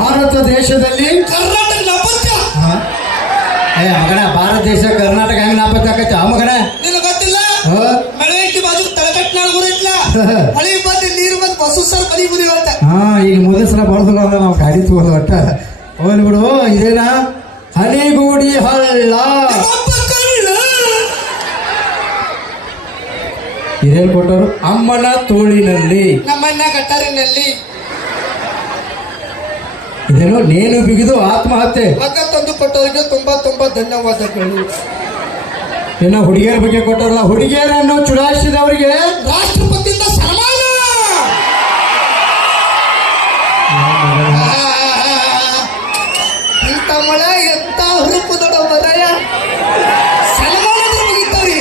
ಭಾರತ ದೇಶದಲ್ಲಿ ಕರ್ನಾಟಕ ನಾಪತ್ಯ. ಮಗನ ಭಾರತ ದೇಶ ಕರ್ನಾಟಕ ಹೆಂಗ್ ನಾಪತ್ತೆ ಆಕೈತಿ ಆ ಮಗನ ನಿನಗೆ ಗೊತ್ತಿಲ್ಲ? ಮಳವಳ್ಳಿ ಬಾಜು ತಳಕಟ್ನಾಳ ಗುರಿತ್ಲ ಮಳಿ ಬಂದು ನೀರು ಬಂದು ಬಸ್ಸು ಸರ್ ಬಲಿ ಗುರಿ ಅಂತ. ಈಗ ಮೊದಲ ಸಲ ಬರ್ದಲ್ಲ ನಾವು ಗಾಡಿ ತಗೋದು ಒಟ್ಟ ಹೋಗ್ಲಿ ಬಿಡು. ಇದೇನಾ ಹನಿಗೂಡಿ ಹಳ್ಳ ಇದೇನ್ ಕೊಟ್ಟರು? ಅಮ್ಮನ ತೋಳಿನಲ್ಲಿ ನಮ್ಮನ್ನ ಗಟ್ಟರಿನಲ್ಲಿ ಇದೇನೋ ನೇಣು ಬಿಗಿದು ಆತ್ಮಹತ್ಯೆ. ಮಗ ತಂದು ಕೊಟ್ಟವರಿಗೆ ತುಂಬಾ ತುಂಬಾ ಧನ್ಯವಾದಗಳು. ಏನೋ ಹುಡುಗಿಯರ ಬಗ್ಗೆ ಕೊಟ್ಟರಲ್ಲ, ಹುಡುಗಿಯರನ್ನು ಚುಡಾಯಿಸಿದವರಿಗೆ ರಾಷ್ಟ್ರಪತಿಯಿಂದ ಸನ್ಮಾನ. ಇಂಥ ಮಳ ಎಂತ ಹುರುಪು ದೊಡ್ಡ ಮರಯ ಸನ್ಮಾನ ಮುಗಿತಾವ್ರಿ.